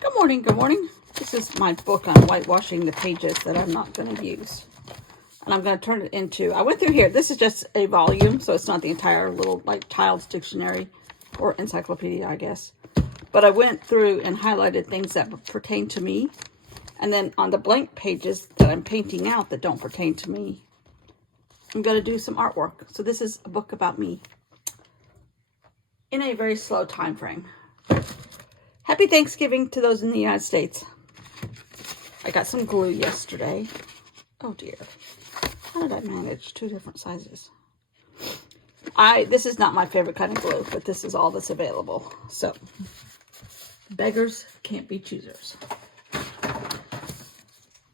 Good morning, good morning. This is my book on whitewashing the pages that I'm not going to use. And I'm going to turn it into, I went through here. This is just a volume, so it's not the entire little like child's dictionary or encyclopedia, I guess. But I went through and highlighted things that pertain to me. And then on the blank pages that I'm painting out that don't pertain to me, I'm going to do some artwork. So this is a book about me in a very slow time frame. Happy Thanksgiving to those in the United States. I got some glue yesterday. Oh dear. How did I manage two different sizes? This is not my favorite kind of glue, but this is all that's available. So, beggars can't be choosers.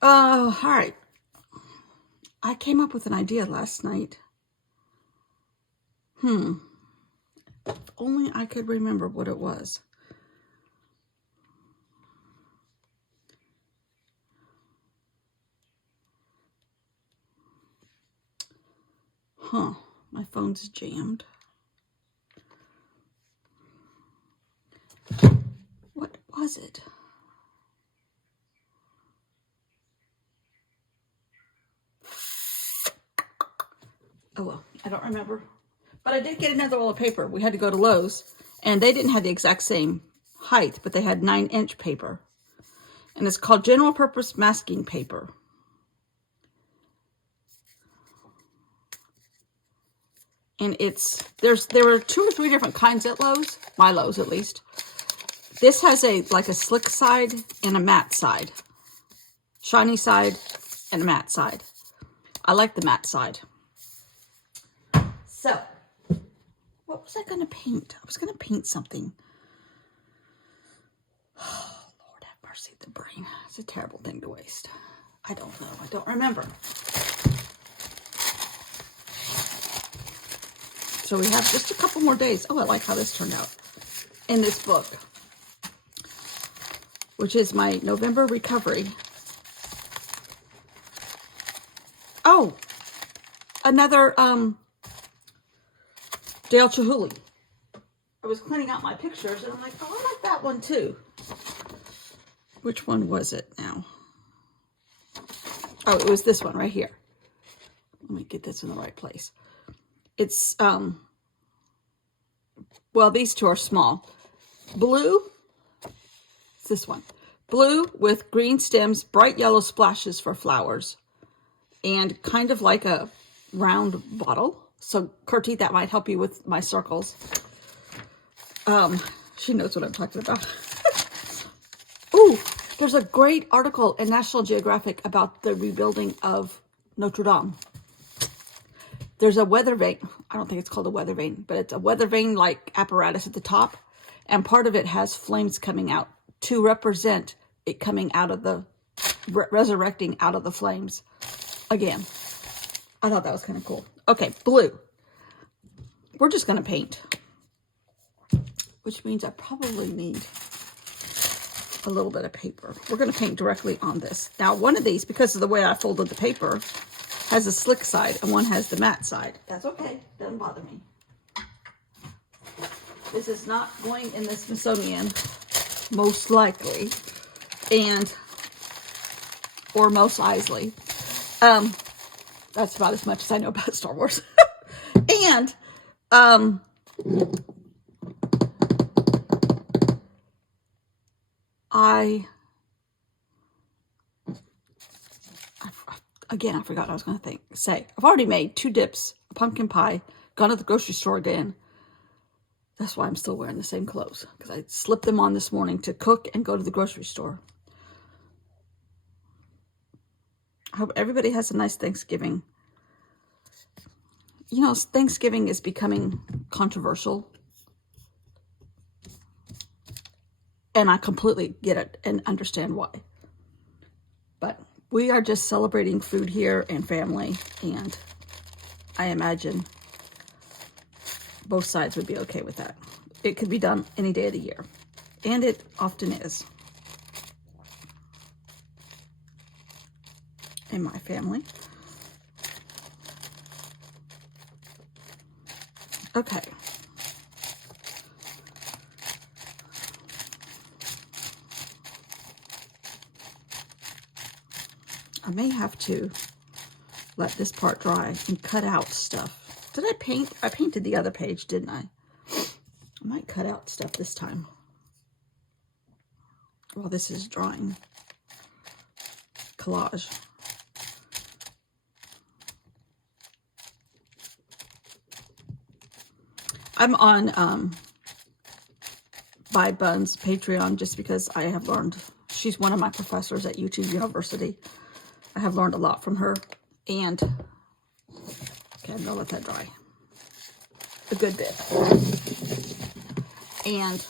All right. I came up with an idea last night. If only I could remember what it was. My phone's jammed. What was it? Oh well, I don't remember. But I did get another roll of paper. We had to go to Lowe's, and they didn't have the exact same height, but they had 9-inch paper. And it's called General Purpose Masking Paper. And there were 2 or 3 different kinds at Lowe's, my Lowe's at least. This has like a slick side and a matte side. Shiny side and a matte side. I like the matte side. So, what was I going to paint? I was going to paint something. Oh, Lord have mercy, the brain. It's a terrible thing to waste. I don't know. I don't remember. So we have just a couple more days. Oh, I like how this turned out in this book, which is my November recovery. Oh, another Dale Chihuly. I was cleaning out my pictures and I'm like, oh, I like that one too. Which one was it now? Oh, it was this one right here. Let me get this in the right place. It's, well, these 2 are small. Blue, it's this one. Blue with green stems, bright yellow splashes for flowers, and kind of like a round bottle. So, Curtie, that might help you with my circles. She knows what I'm talking about. Ooh, there's a great article in National Geographic about the rebuilding of Notre Dame. There's a weather vane. I don't think it's called a weather vane, but it's a weather vane like apparatus at the top. And part of it has flames coming out to represent it coming out of the, resurrecting out of the flames again. I thought that was kind of cool. Okay, blue. We're just going to paint, which means I probably need a little bit of paper. We're going to paint directly on this. Now, one of these, because of the way I folded the paper, has a slick side and one has the matte side. That's okay. Doesn't bother me. This is not going in the Smithsonian, most likely, or most Isley. That's about as much as I know about Star Wars. And again, I forgot what I was going to say. I've already made 2 dips, a pumpkin pie, gone to the grocery store again. That's why I'm still wearing the same clothes, because I slipped them on this morning to cook and go to the grocery store. I hope everybody has a nice Thanksgiving. You know, Thanksgiving is becoming controversial. And I completely get it and understand why. But we are just celebrating food here and family. And I imagine both sides would be okay with that. It could be done any day of the year. And it often is. In my family. Okay. I may have to let this part dry and cut out stuff. Did I paint? I painted the other page, didn't I? I might cut out stuff this time while this is drying. Collage. I'm on By Bun's Patreon just because I have learned, she's one of my professors at UT University. I have learned a lot from her, and okay, I'm gonna let that dry a good bit. And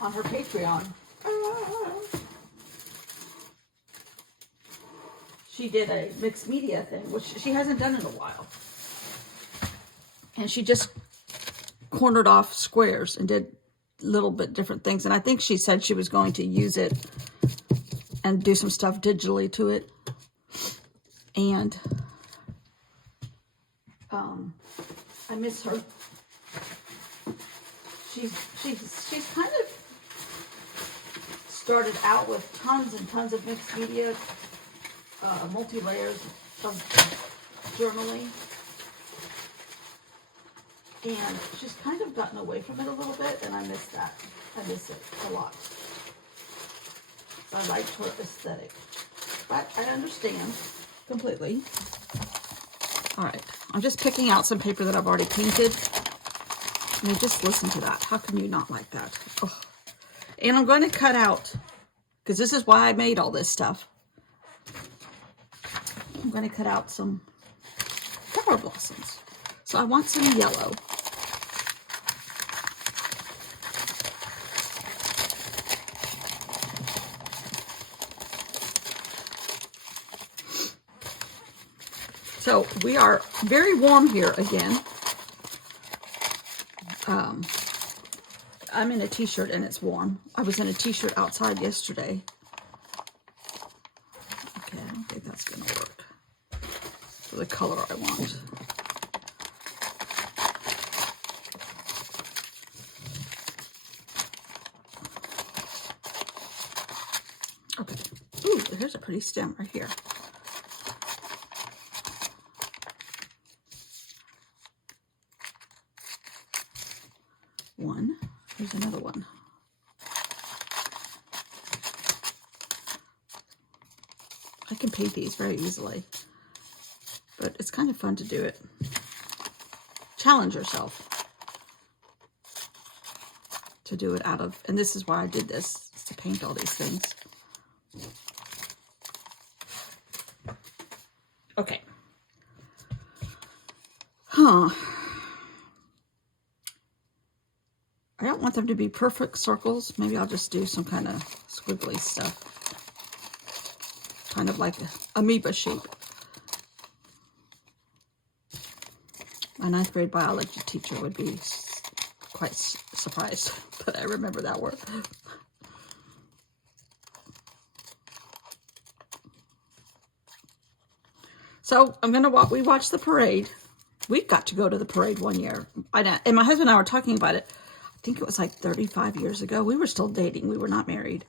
on her Patreon, she did a mixed media thing, which she hasn't done in a while. And she just cornered off squares and did little bit different things. And I think she said she was going to use it and do some stuff digitally to it. And I miss her. She's kind of started out with tons and tons of mixed media, multi-layers of journaling. And she's kind of gotten away from it a little bit, and I miss that. I miss it a lot. So I liked her aesthetic. But I understand completely. All right, I'm just picking out some paper that I've already painted. I mean, just listen to that. How can you not like that? Oh. And I'm going to cut out, because this is why I made all this stuff. I'm going to cut out some flower blossoms. So I want some yellow. So we are very warm here again. I'm in a t-shirt and it's warm. I was in a t-shirt outside yesterday. Okay, I don't think that's gonna work for the color I want. Okay. Ooh, here's a pretty stem right here. One. Here's another one. I can paint these very easily, but it's kind of fun to do it. Challenge yourself to do it out of, and this is why I did this, is to paint all these things. Okay. I don't want them to be perfect circles. Maybe I'll just do some kind of squiggly stuff. Kind of like an amoeba shape. My 9th grade biology teacher would be quite surprised, but I remember that word. So we watched the parade. We got to go to the parade one year. And my husband and I were talking about it. I think it was like 35 years ago. We were still dating. We were not married.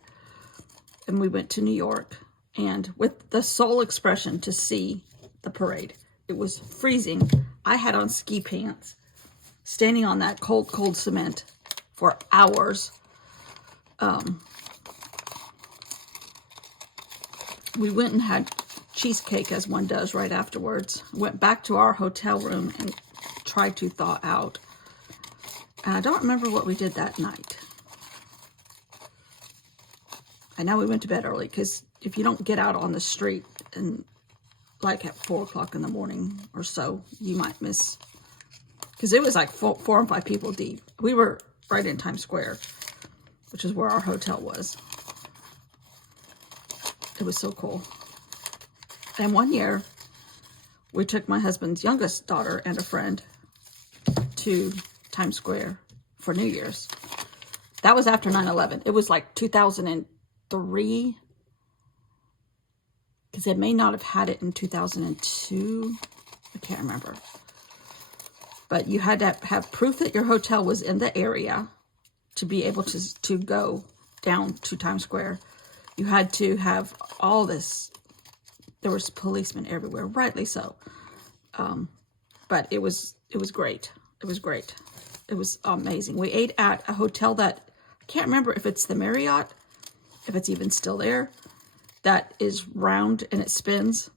And we went to New York. And with the sole expression to see the parade. It was freezing. I had on ski pants. Standing on that cold, cold cement for hours. We went and had cheesecake, as one does, right afterwards. Went back to our hotel room and tried to thaw out. And I don't remember what we did that night. I know we went to bed early, because if you don't get out on the street and like at 4 o'clock in the morning or so, you might miss, because it was like 4 or 5 people deep. We were right in Times Square, which is where our hotel was. It was so cool. And one year, we took my husband's youngest daughter and a friend to Times Square for New Year's. That was after 9/11. It was like 2003, because they may not have had it in 2002. I can't remember. But you had to have proof that your hotel was in the area to be able to go down to Times Square. You had to have all this. There was policemen everywhere, rightly so. But it was great. It was great. It was amazing. We ate at a hotel that, I can't remember if it's the Marriott, if it's even still there, that is round and it spins,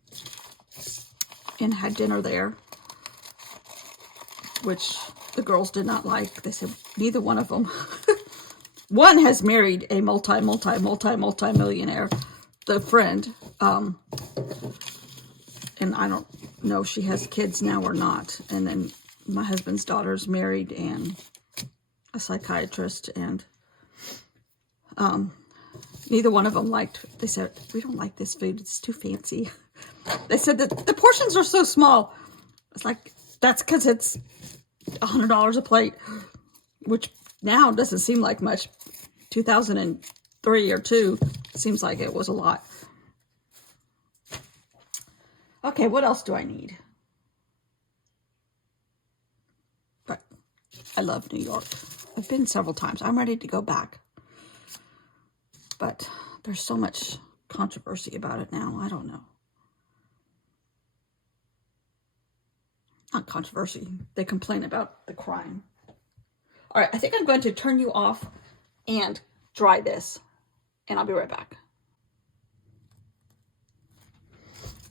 and had dinner there, which the girls did not like. They said neither one of them. One has married a multi-millionaire, the friend, and I don't know if she has kids now or not. And then my husband's daughter's married and a psychiatrist, and neither one of them liked. They said, we don't like this food, it's too fancy. They said that the portions are so small. It's like, that's because it's $100 a plate, which now doesn't seem like much. 2003 or 2 seems like it was a lot. Okay, what else do I need? But I love New York. I've been several times. I'm ready to go back. But there's so much controversy about it now. I don't know. Not controversy. They complain about the crime. All right, I think I'm going to turn you off and dry this, and I'll be right back.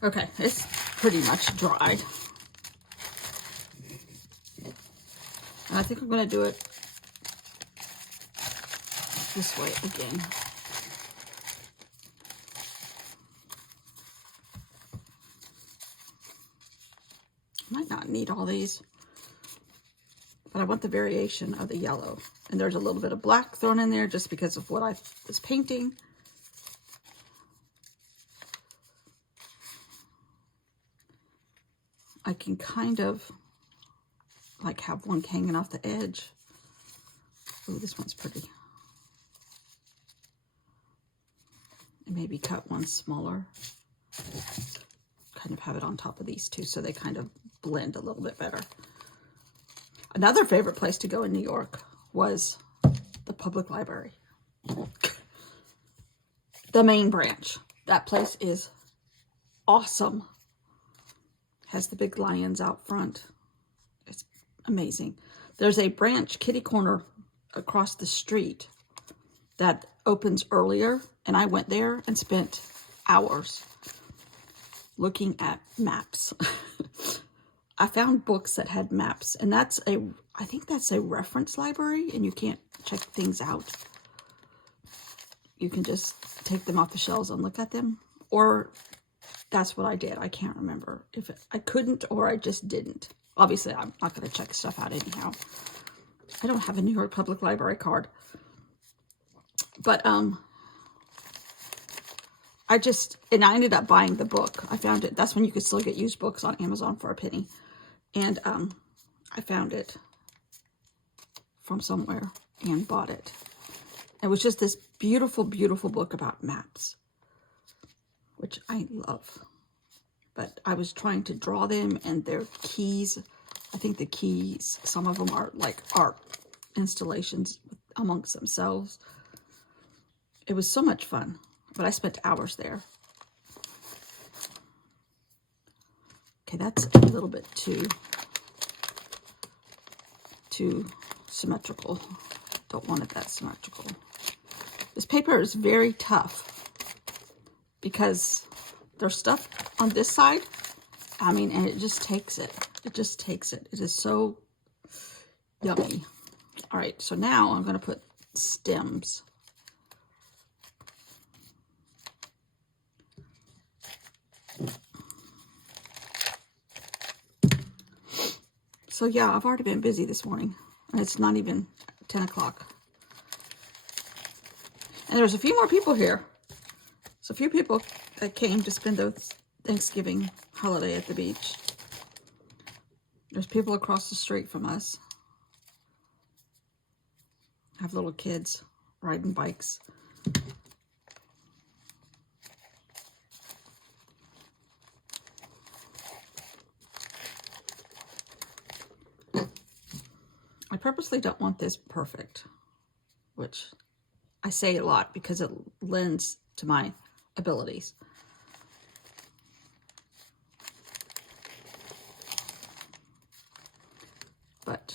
Okay, it's pretty much dried. And I think I'm going to do it this way again. Might not need all these, but I want the variation of the yellow. And there's a little bit of black thrown in there just because of what I was painting. I can kind of like have one hanging off the edge. Oh, this one's pretty. And maybe cut one smaller. Kind of have it on top of these two so they kind of blend a little bit better. Another favorite place to go in New York was the public library. The main branch. That place is awesome. Has the big lions out front. It's amazing. There's a branch kitty corner across the street that opens earlier, and I went there and spent hours looking at maps. I found books that had maps, and I think that's a reference library, and you can't check things out. You can just take them off the shelves and look at them, or that's what I did. I can't remember if I couldn't or I just didn't. Obviously, I'm not going to check stuff out anyhow. I don't have a New York Public Library card, but I ended up buying the book. I found it. That's when you could still get used books on Amazon for a penny. And I found it from somewhere and bought it. It was just this beautiful, beautiful book about maps, which I love. But I was trying to draw them, and their keys, I think the keys, some of them are like art installations amongst themselves. It was so much fun, but I spent hours there. Okay, that's a little bit too symmetrical. Don't want it that symmetrical. This paper is very tough because there's stuff on this side. I mean, and it just takes it. It just takes it. It is so yummy. All right, so now I'm going to put stems. So yeah, I've already been busy this morning, and it's not even 10 o'clock. And there's a few more people here. So a few people that came to spend the Thanksgiving holiday at the beach. There's people across the street from us. Have little kids riding bikes. I purposely don't want this perfect, which I say a lot because it lends to my abilities. But,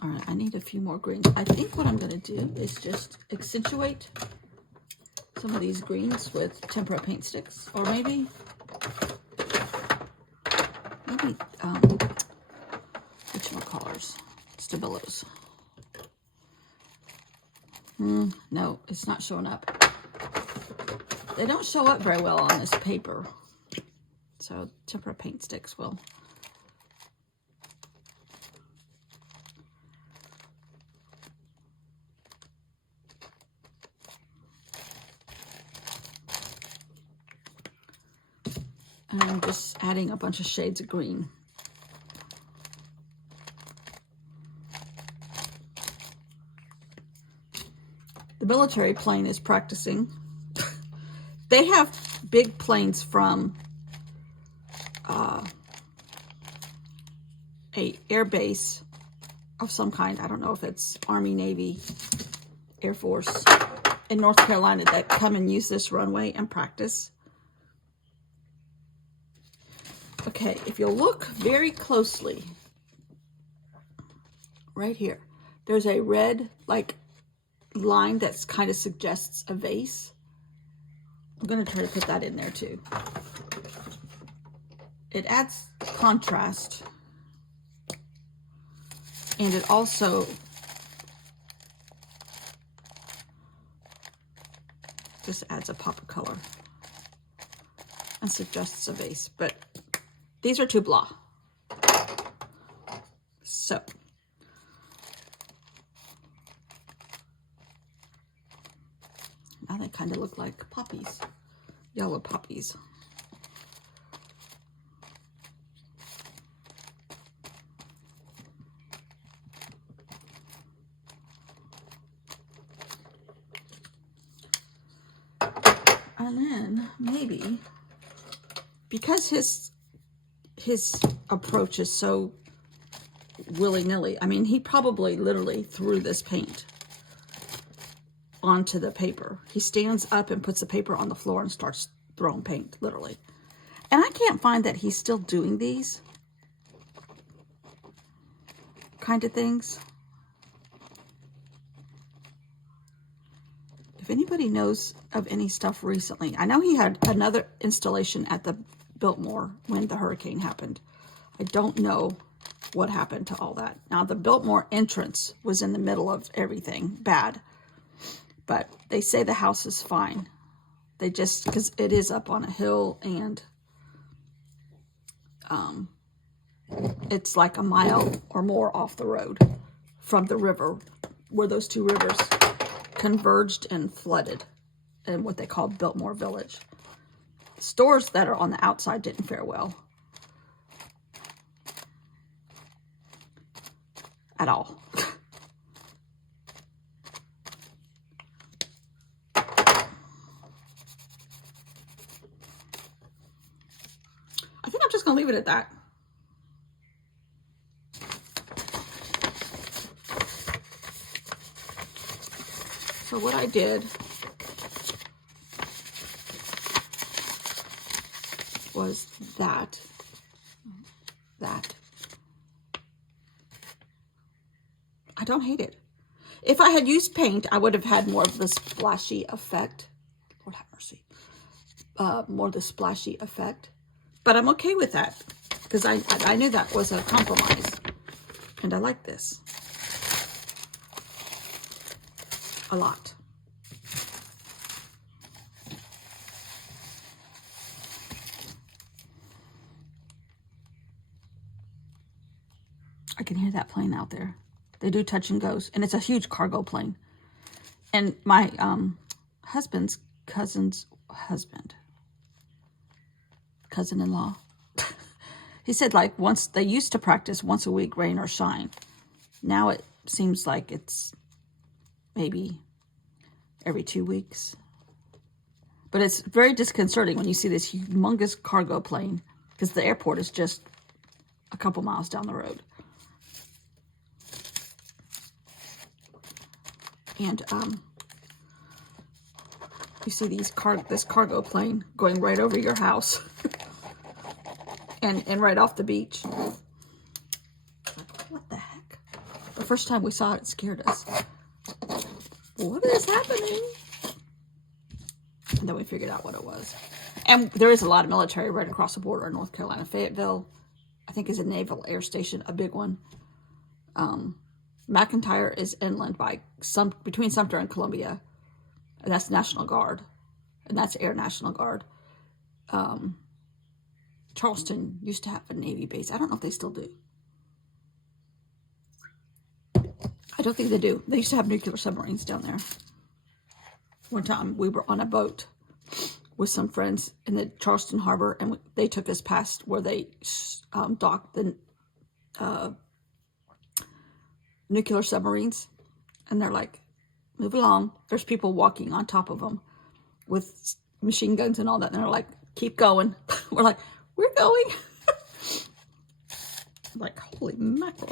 all right, I need a few more greens. I think what I'm going to do is just accentuate some of these greens with tempera paint sticks, or maybe whatchamacallers, Stabilos. No, it's not showing up. They don't show up very well on this paper, so tempera paint sticks will. And I'm just adding a bunch of shades of green. The military plane is practicing. They have big planes from a air base of some kind. I don't know if it's Army, Navy, Air Force in North Carolina that come and use this runway and practice. Okay, if you'll look very closely, right here, there's a red, like, line that kind of suggests a vase. I'm going to try to put that in there too. It adds contrast, and it also just adds a pop of color and suggests a vase, but these are too blah. So now they kind of look like poppies, yellow poppies. And then maybe, because his approach is so willy-nilly, I mean, he probably literally threw this paint onto the paper. He stands up and puts the paper on the floor and starts throwing paint, literally. And I can't find that he's still doing these kind of things. If anybody knows of any stuff recently, I know he had another installation at the Biltmore when the hurricane happened. I don't know what happened to all that. Now, the Biltmore entrance was in the middle of everything bad, but they say the house is fine. They just, because it is up on a hill, and it's like a mile or more off the road from the river, where those two rivers converged and flooded in what they call Biltmore Village. Stores that are on the outside didn't fare well at all. I think I'm just going to leave it at that. So what I did was that. I don't hate it. If I had used paint, I would have had more of the splashy effect. Lord have mercy. More of the splashy effect. But I'm okay with that, because I knew that was a compromise. And I like this a lot. I can hear that plane out there. They do touch and goes, and it's a huge cargo plane. And my husband's cousin's husband, cousin-in-law, he said, like, once they used to practice once a week, rain or shine. Now it seems like it's maybe every 2 weeks. But it's very disconcerting when you see this humongous cargo plane, because the airport is just a couple miles down the road. And you see these this cargo plane going right over your house and right off the beach. What the heck? The first time we saw it, it scared us. What is happening? And then we figured out what it was. And there is a lot of military right across the border in North Carolina. Fayetteville, I think, is a naval air station, a big one. McIntyre is inland by between Sumter and Columbia, and that's National Guard, and that's Air National Guard. Charleston used to have a Navy base. I don't know if they still do. I don't think they do. They used to have nuclear submarines down there. One time we were on a boat with some friends in the Charleston Harbor, and they took us past where they docked the nuclear submarines, and they're like, move along. There's people walking on top of them with machine guns and all that, and they're like, keep going. We're like, we're going. Like, holy mackerel.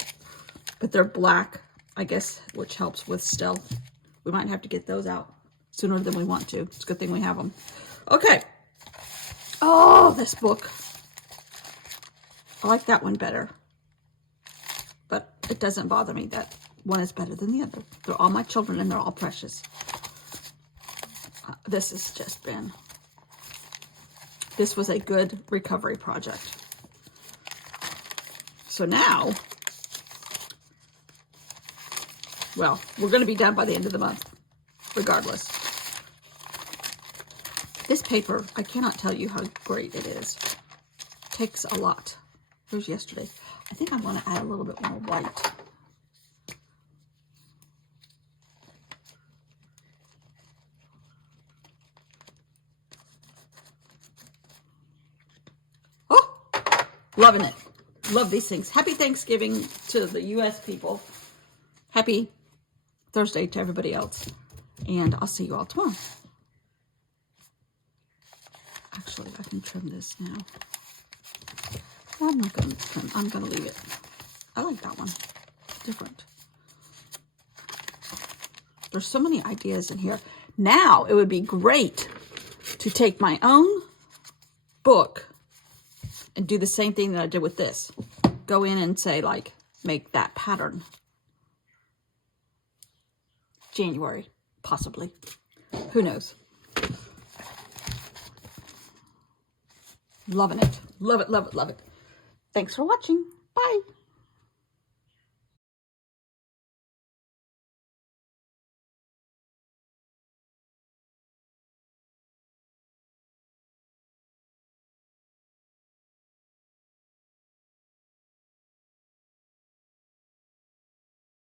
But they're black, I guess, which helps with stealth. We might have to get those out sooner than we want to. It's a good thing we have them. Okay. Oh, this book. I like that one better. But it doesn't bother me that one is better than the other. They're all my children and they're all precious. This has just been... This was a good recovery project. So now... Well, we're going to be done by the end of the month, regardless. This paper, I cannot tell you how great it is. It takes a lot. Here's yesterday. I think I'm going to add a little bit more white. Oh, loving it. Love these things. Happy Thanksgiving to the U.S. people. Happy Thursday to everybody else. And I'll see you all tomorrow. Actually, I can trim this now. I'm not going to trim. I'm going to leave it. I like that one. Different. There's so many ideas in here. Now, it would be great to take my own book and do the same thing that I did with this. Go in and say, like, make that pattern. January, possibly. Who knows? Loving it. Love it, love it, love it. Thanks for watching. Bye.